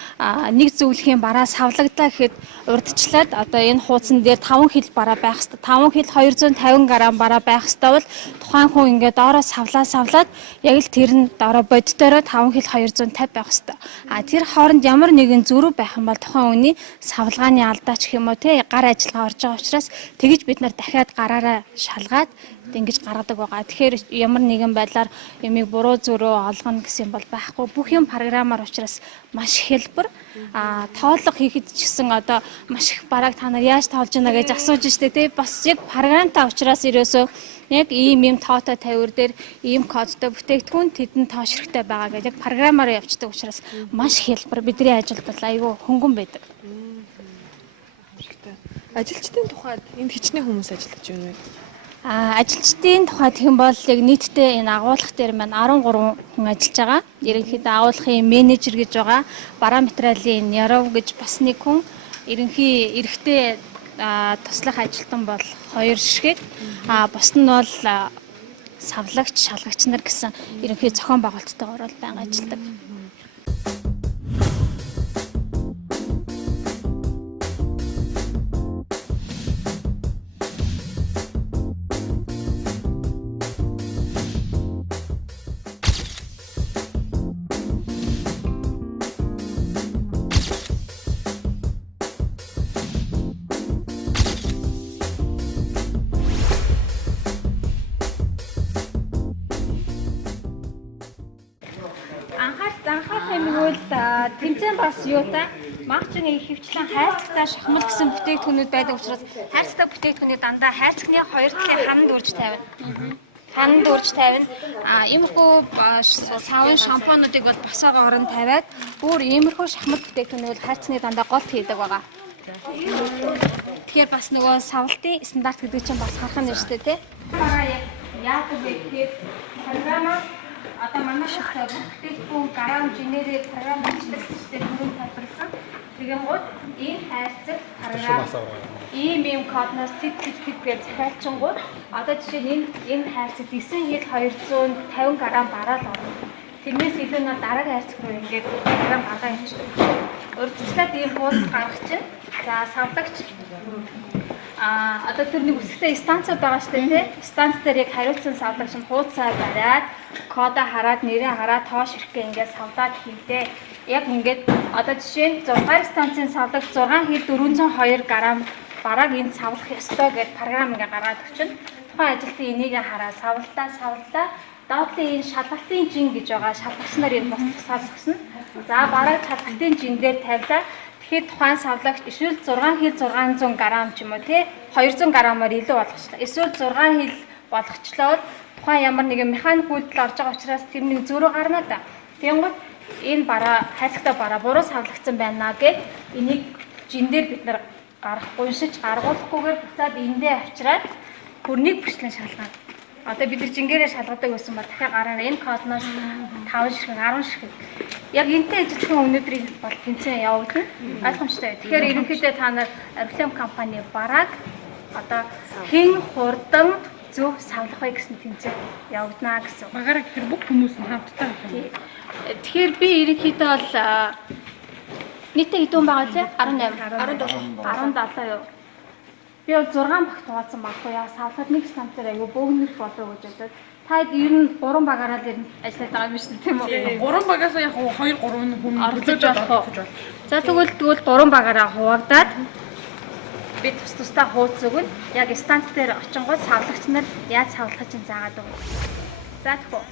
нэг зөвлөхийн бараа савлагдлаа гэхэд урдчлаад одоо энэ хуудсан дээр 5 хил бараа байх хэвээр 5 хил 250 г бараа байх хэвээр бол тухайн хүн ингээд доороо савлаад яг л тэр нь доороо боддороо 5 хил 250 байх хэвээр. Тэр хооронд ямар нэгэн зөрүү байх юм бол тухайн хүний савлгааны алдаа ч юм уу гар ажиллагаа орж байгаа учраас тэгж бид нар дахиад гараараа шалгаад ингэж гаргадаг байгаа. Тэгэхээр ямар нэгэн байдлаар ямиг буруу зөрөө олгоно гэсэн бол байхгүй. Бүх юм програмаар учраас маш хэлбэр. Тоолго хийхэд ч гэсэн одоо маш их бараг та нар яаж тоолж байна гэж асууж штэ тий. Бас яг програмтай учраас ерөөсөө яг ийм тоотой тавиур дээр ийм кодтой бүтээгдэхүүн тэдэн тоо ширхтэй байгаа гэж яг програмаар явцдаг учраас маш хэлбэр. Бидний ажил бол айгүй хөнгөн байдаг. Ажилчдын тухайд энд хичнээн хүмүүс ажиллаж байна вэ? Ажилчдын тухайд хэм бол яг нийтдээ энэ агуулга дээр маань 13 хүн ажиллаж байгаа. Ерөнхийдөө агуулгын менежер гэж байгаа. Бараа материалын ярав гэж бас нэг хүн. Ерөнхий эрэгтэй туслах ажилтан бол 2 ширхэг. Бос нь бол савлагч, шалгагч нар гэсэн ерөнхий зохион байгуулалттайгаар бол байнга ажилладаг. Тэмцээн бас юу та магчны ихэвчлэн хайрцагтай шахмал гэсэн бүтээгдэхүүнүүд байдаг учраас хайрцагтай бүтээгдэхүүний дандаа хайрцагны хоёр талын хананд үрж тавина. Хананд үрж тавина. Иймэрхүү савын шампунуудыг бол басаага орон тавиад бүр иймэрхүү шахмал бүтээгдэхүүнийг хайрцагны дандаа голд хийдэг байгаа. Тэгэхээр бас нөгөө савлтын стандарт гэдэг чинь бас харах нь шүү дээ тий. Яадаг вэ гэхээр програмаар одоо манай шахмат бүтээгдэхүүн гарам генерээ програм бичдэг систем түрүүн тайлбарласан. Тэгэн гол энэ хайрцаг програм ийм кодноос тэт гэж захиалчингууд одоо жишээ нь энэ хайрцаг 9,250 г бараа л орно. Тэрнээс илүү нь дараагийн хайрцаг руу ингээд програм багаа явчихдаг. Урдчлаад ийм хуудас гаргах чинь за савлагч одоо тэр нэг үсгтэй станцууд байгаа шүү дээ тий. Станц дээр яг хариуцсан савлагч нь хуудасаа бариад кода хараад нэрээ хараад тоош ирэхгээ ингээд савлаад хийдээ. Яг ингээд одоо жишээ нь 6 станцын савлагч 6 хил 402 г барааг энд савлах ёстой гэж програм ингээд гаргаад өгчин. Тухайн ажилтны энийг хараа савлаа. Доотлын энэ шалгалтын жин гэж байгаа. Шалгагч нар энэ бас тусгаал өгсөн. За барааг шалгалтын жин дээр тавилаа. Тэгэхээр тухайн савлагч эсвэл 6 хил 600 г ч юм уу тий 200 г-аар илүү болгочлаа. Эсвэл 6 хил болгочлоо тухайн ямар нэгэн механик үйлдэл орж байгаа учраас тэр нэг зөрүү гарна да. Тэгэнгүүт энэ бараа хайрцагтай бараа буруу савлагдсан байна гэд энийг жин дээр бид нар уншиж гаргуулахгүйгээр буцаад эндээ авчираад хөрнийг бүчлэн шалгана. Одоо бид нар жингээрээ шалгадаг байсан ба дахиад гараараа энэ кодноос 5 ширхэг 10 ширхэг яг энэтэй ажилтны өнөөдрийг бол тэмцээн явагдана. Ойлгомжтой. Тэгэхээр ерөнхийдөө та нар Oriflame компани барааг одоо хэн хурдан зөв савлах вэ гэсэн тэмцээн явагдана гэсэн. Багаараа гэхээр бүх хүмүүс нь хамтдаа байна. Тэгэхээр би ерөнхийдөө бол нийтээ хэдэн байгаа лээ? 17 юу? Би 6 багт хуваацсан баггүй яа савлахад нэг станцаар аягүй бөөгнөх болоо гэж бодоод та ер нь 3 багаараа л ажиллаад байгаа юм шүү тийм үү? 3 багаас яг 2 3 хүн оролцож болох. За тэгвэл 3 багаараа хуваагдаад бид тус тусдаа хуудас өгнө. Яг станц дээр очингууд савлагч нар яаж савлахыг чинь заагаад өгнө. За тэгвэл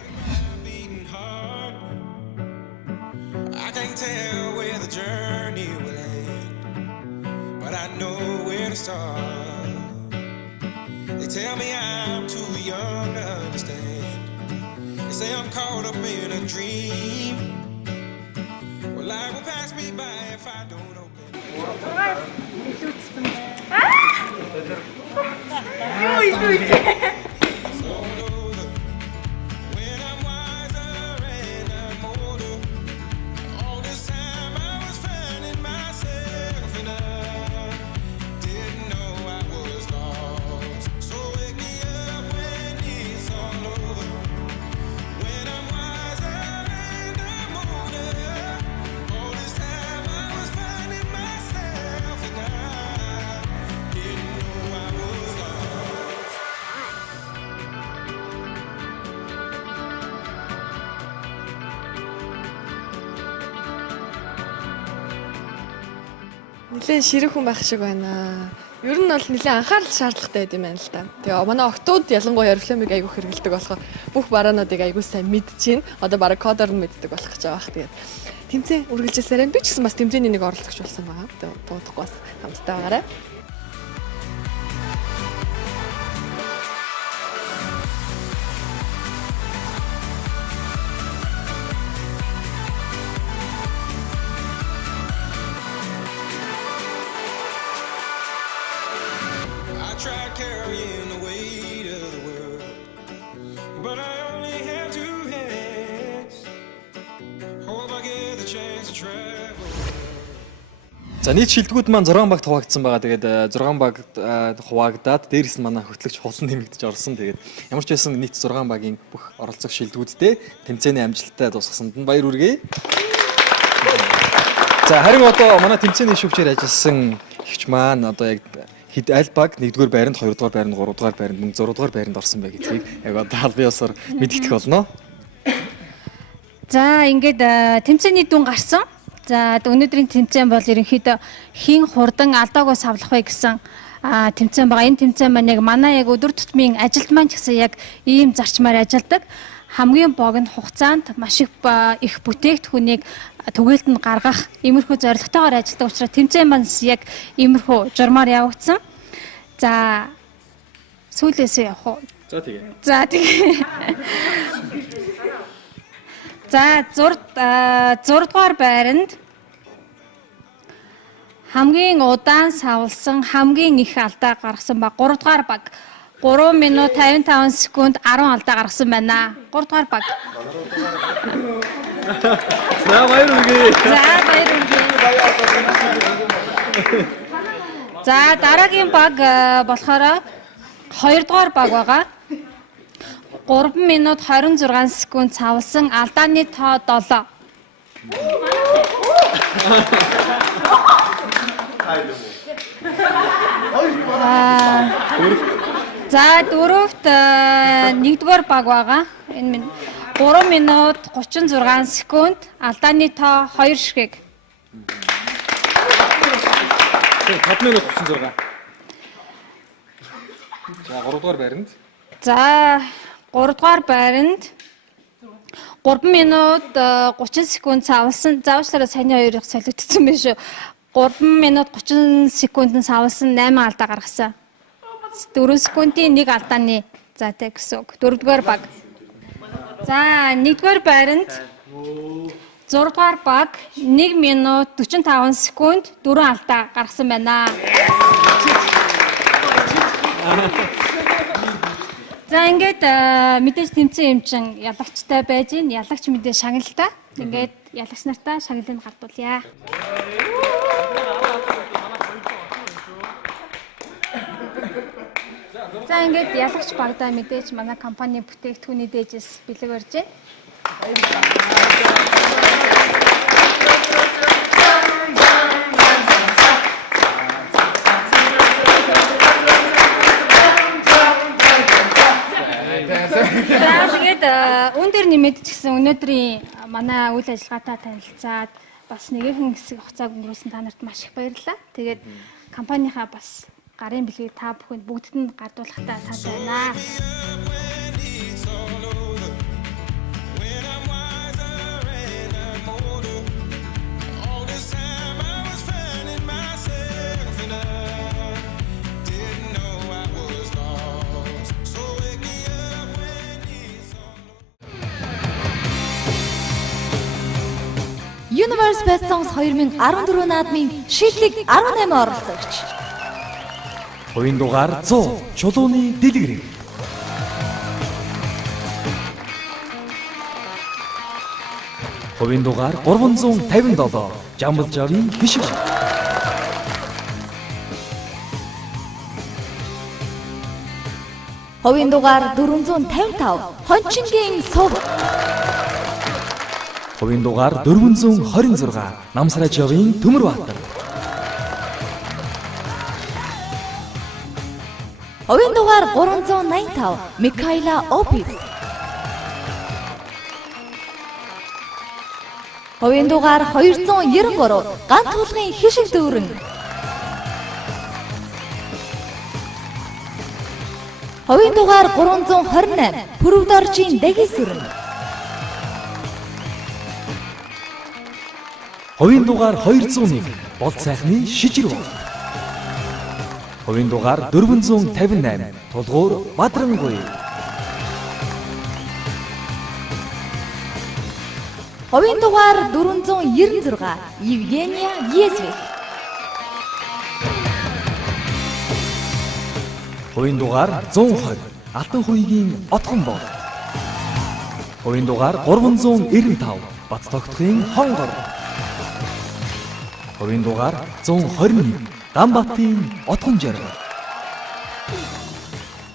I can't tell where the journey will end, but I know where to start. They tell me I'm too young to understand. They say I'm caught up in a dream. Well, life will pass me by if I don't open. Нилээн ширэг хүн байх шиг байна. Ер нь бол нилээн анхаарал шаардлагатай байд юм байна л да. Тэгээ манай октод ялангуяа Oriflame-ыг айгүйх хэрэгэлдэг болохоор бүх бараануудыг айгүй сайн мэдчихээн. Одоо бараг кодоор нь мэддэг болох гэж байгаа бах. Тэгээд тэмцээн үргэлжлүүлсээрээ би ч гэсэн бас тэмцээний нэг оролцогч болсон байгаа. Тэгээд дуудахгүй бас хамтдаа байгаарай. Tried carrying the weight of the world, but I only have two hands. Hope I get the chance to travel. За нийт шилдэгүүд маань 6 багт хуваагдсан байгаа. Тэгээд 6 багт хуваагдаад дээрээс нь манай хөтлөгч хулан нэмэгдэж орсон. Тэгээд ямар ч байсан нийт 6 багийн бүх оролцох шилдэгүүдтэй тэмцээний амжилттай дуусгасанд нь баяр хүргэе. За харин одоо манай тэмцээний шүүгчээр ажилласан ихч маань одоо яг хэд аль баг 1-р байранд, 2-р байранд, 3-р байранд, мөн 6-р байранд орсон бай гэдгийг яг одоо албан ёсоор мэдгдэх болно. за ингээд тэмцээний дүн гарсан. За өнөөдрийн тэмцээн бол ерөнхийдөө хин хурдан алдаагүй савлах вэ гэсэн тэмцээн байгаа. Энэ тэмцээн маань яг манай яг өдөр тутмын ажилд маань ч гэсэн яг ийм зарчмаар ажилладаг. Хамгийн богино хугацаанд маш их бүтээгдэхүүнийг түгээлтэнд гаргах иймэрхүү зорилготойгоор ажилладаг учраас тэмцээн маань яг иймэрхүү журмаар явагдсан. За сүүлээсээ явах уу? За тэгээ. За тэгээ. За 6 дугаар байранд хамгийн удаан савлсан, хамгийн их алдаа гаргасан ба 3 дугаар баг 3 минут 55 секунд 10 алдаа гаргасан байна. 3 дугаар баг. За баяр хүргэе. За баяр хүргэе. За дараагийн баг болохоор 2 дугаар баг байгаа. 3 минут 26 секунд цавлсан алдааны тоо 7. За дөрөвт 1-р баг байгаа. Энэ 3 минут 36 секунд алдааны тоо 2 ширхэг. 5 минут 36. За 3 дугаар байранд. За 3 дугаар байранд 3 минут 30 секунд цавлсан. Заавчлаараа саяны хоёрыг солигдсон байх шүү. 3 минут 30 секунд цавлсан 8 алдаа гаргасан. 4 секундын 1 алдааны заатай гэсэн үг. 4 дугаар баг. За 1-р байранд 6 дугаар баг 1 минут 45 секунд 4 алдаа гаргасан байна. За ингээд мэдээж тэмцээн юм чин ялагчтай байж гин ялагч мэдээж шагналтай. Ингээд ялагч нартаа шагналыг гардуулъя. За ингээд ялагч багтаа мэдээж манай компани бүтээгдэхүүний дээжээс бэлэг барьж байна. За тэгээд үүн дээр нэмээд ч гэсэн өнөөдрийн манай үйл ажиллагаатай танилцаад бас нэгэн хэсэг хугацааг өнгөрүүлсэн та нарт маш их баярлалаа. Тэгээд компанийнхаа бас гарын бэлгийг та бүхэнд бүгдд нь гардуулахтаа сайтай байна. Universe Best Songs 2014 наадмын шилдэг 18 оролцогч. Хувийн дугаар 100 чулууны дэлгэрэг. Хувийн дугаар 357 Жамбал Жавын хишиг. Хувийн дугаар 455 Хончингийн сув. Хувийн дугаар 426 Намсраа Жавын Төмөрбаатар. Хувийн дугаар 385 Микаэла Опис. Хувийн дугаар 293 Гант тулгын хишиг дүүрэн. Хувийн дугаар 328 Пүрвдоржийн Дагисүрэн. Хувийн дугаар 201 Болд сайхны Шижирв. Хувийн дугаар 458 Тулгуур Бадрангуй. Хувийн дугаар 496 Евгения Есвих. Хувийн дугаар 120 Алтан хуйгийн Отгонбол. Хувийн дугаар 395 Бат тогтхын Хонгор. Хувийн дугаар 121 Ганбатын Отгонжор.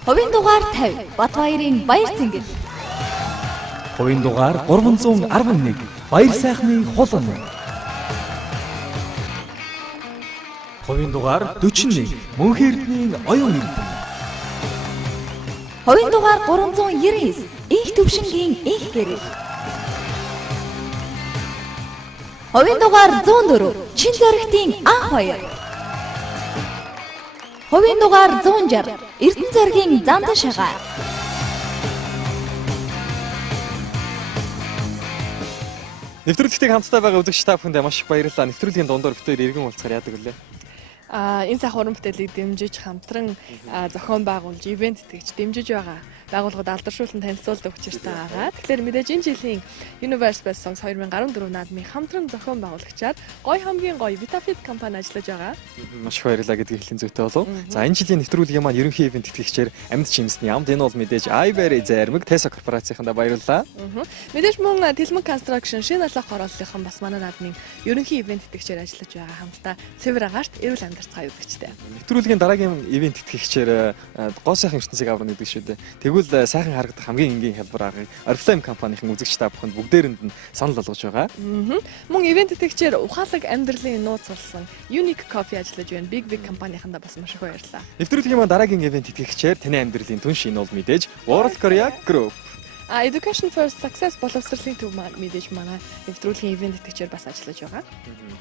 Хувийн дугаар 50 Батбаярын Баярцэнгэл. Хувийн дугаар 311 Баяр сайхны Хулан. Хувийн дугаар 41 Мөнх Эрдэнийн Оюун Эрдэнэ. Хувийн дугаар 399 Инх төвшингийн Инх гэрэл. Хувийн дугаар 104 Чин зоригтын Ан хоёр. Хувийн дугаар 160 Эрдэнэ зоригийн Зандан шагаа. Нэвтрүүлэгтийг хамтдаа байгаа үзэгч та бүхэнд маш их баярлалаа. Нэвтрүүлгийн дундуур битээр иргэн уулзахаар яадаг үлээ. Энэ сайхан уран бүтээлийг дэмжиж хамтран зохион байгуулж, ивент итгэж дэмжиж байгаа байгууллагууд алдаршуулсан танилцуулдаг учиртай байгаа. Тэгэхээр мэдээж энэ жилийн Universe Best Songs 2014 наадмын хамтран зохион байгуулагчаар хамгийн гоё Vitafit компани ажиллаж байгаа. Маш их баярлалаа гэдгийг хэлэн зүйтэй болов. За энэ жилийн нэвтрүүлгийн маань ерөнхий ивент итгэгчээр амьд чимсний амд энэ бол мэдээж iBerry зармаг Tesla корпорацийнхандаа баярлалаа. Мэдээж мөн Тэлмэг Construction шинэ алхах оролцоохон бас манай наадмын ерөнхий ивент итгэгчээр ажиллаж байгаа хамтдаа цэвэр агаарт эрүүл амьдарцгаа үзэгчтэй. Нэвтрүүлгийн дараагийн ивент итгэгчээр гоо сайхан ертөнцийг аврах гэдэг шүү дээ. Тэгвэл сайхан харагдах хамгийн энгийн хялбар аргыг Oriflame компанийн үзэгч та бүхэнд бүгдээрэнд нь санал болгож байгаа. Мөн ивент итгэгчээр ухаалаг амьдралын нууц болсон Unique Coffee ажиллаж байна. Big компанийнхандаа бас маш их баярлалаа. Нэвтрүүлгийн маань дараагийн ивент итгэгчээр таны амьдралын түн шинэ бол мэдээж World Korea Group. Education for Success боловсролын төв мэдээж манай нэвтрүүлгийн ивент итгэгчээр бас ажиллаж байгаа.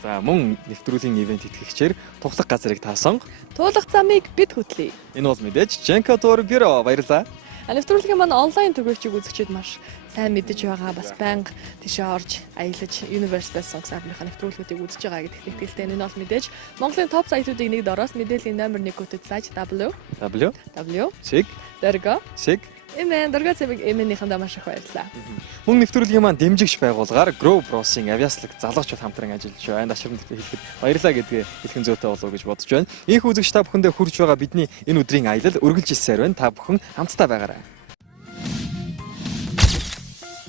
За мөн нэвтрүүлгийн ивент итгэгчээр туглах газрыг таасан. Туулах замыг бид хөтлөе. Энэ бол мэдээж Jenko Tour Bureau баярлалаа. Нэвтрүүлгийн маань онлайн түгээгчийг үзэгчид маш сайн мэдэж байгаа. Бас байнга тийшээ орж аялаж Universe Best Songs аппликейшн нэвтрүүлгүүдийг үзэж байгаа гэдэгт итгэлтэй. Энэ бол мэдээж Монголын топ сайтуудыг нэг дороос мэдээллийн номер 1 хөтөд сайт Дөргөөцэвэг маш их баярлалаа. Мөн нэвтрүүлгийн маань дэмжигч байгууллагаар Grow Bros-ийн авиаслаг залуучууд хамтран ажиллаж байна. Дашрамд хэлэхэд баярлалаа гэдгээ хэлхэн зүйтэй болов гэж бодож байна. Ийх үзэгч та бүхэндээ хүрж байгаа бидний энэ өдрийн аялал үргэлжилсээр байна. Та бүхэн хамтдаа байгаарай.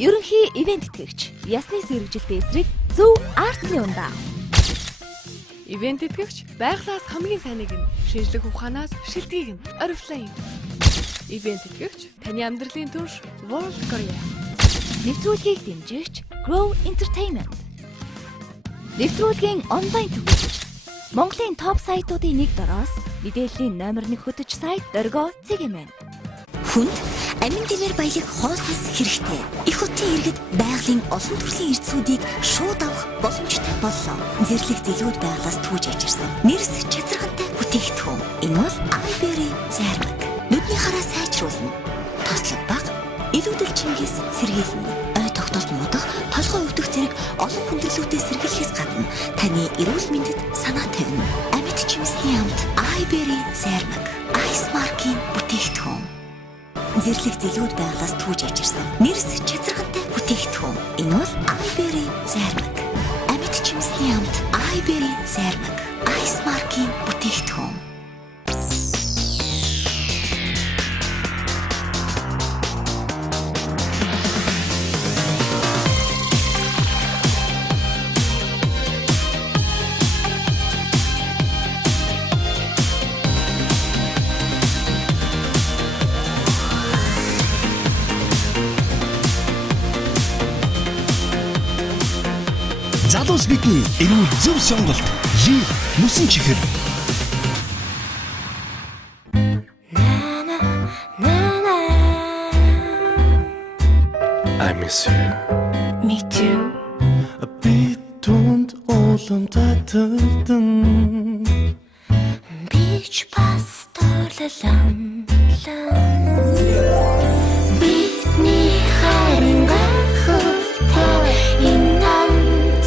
Ерөнхий ивент итгэгч ясны сэргэжилтийн эсрэг зөв арцны ундаа. Ивент итгэгч байглаас хамгийн сайныг нь шинжлэх ухаанаас шилдгийг нь Oriflame. Ивент итгэгч таны амьдралын түнш World Korea. Нэвтрүүлгийг дэмжигч Grow Entertainment. Нэвтрүүлгийн онлайн түгээгч Монголын топ сайтуудын нэг дороос мэдээллийн номер 1 хөтөч сайт Дөргөөцэвэг. Хүнд амин дэмэр баялаг хоолнос хэрэгтэй. Их хотын иргэд байгалийн олон төрлийн эрдсүүдийг шууд авах боломжтой боллоо. Зэрлэг зэлүүд байгалаас түүж ажилласан нэрс чацархантай бүтээгдэхүүн. Энэ бол Iberry зармаг. Нүдний хараа сайжруулна. Тослог баг, илүүдэл чингис сэргийлнэ. Ой тогтолт модох, толгой өвдөх зэрэг олон хүндрэлүүдээ сэргийлэхээс гадна таны эрүүл мэндэд санаа тавина. Амьд жимсний амт Iberry зармаг. Ice Mark-ийн бүтээгдэхүүн. Зэрлэг зэлүүд байгалаас түүж ажилласан нэрс чацархантай бүтээгдэхүүн. Энэ бол Iberry зармаг. Амьд жимсний амт Iberry зармаг. Ice Mark-ийн бүтээгдэхүүн. Залуус бидний эрүүл зөв сонголт Ли мөсөн чихэр. I miss you. Me too. Би түнд улам таталдан Бич бас торлолом. Бидний харин гахалтай инант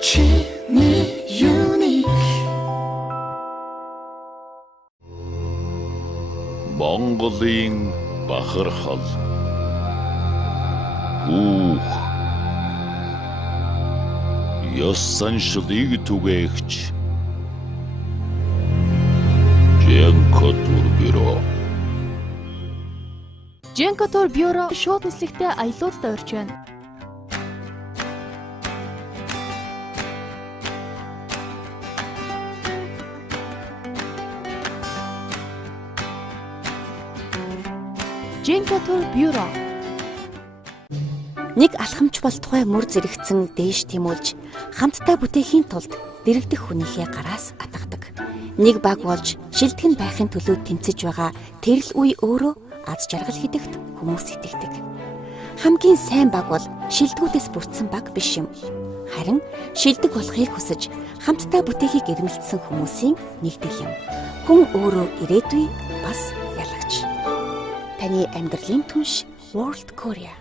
чиний юник. Монголын бахархал Хүүх ёс заншлыг түгээгч Женкотур бюро. Женкотур бюро шууд нислэгтэй аялуудтай урьж байна. Женкотур бюро. Нэг алхамч бол тухай мөр зэрэгцэн дээш тимүүлж хамтдаа бүтээхийн тулд дэрэгдэх хүнийхээ гараас атгадаг. Нэг баг болж шилтгэн байхын төлөө тэмцэж байгаа тэрл үе өөрөө аз жаргал хийдэгт хүмүүс итгэдэг. Хамгийн сайн баг бол шилдэгүүдээс бүрдсэн баг биш юм. Харин шилдэг болохыг хүсэж хамтдаа бүтээхийг эрмэлзсэн хүмүүсийн нэгдэл юм. Хүн өөрөө ирээдүй бас ялагч. Таны амьдралын түнш World Korea.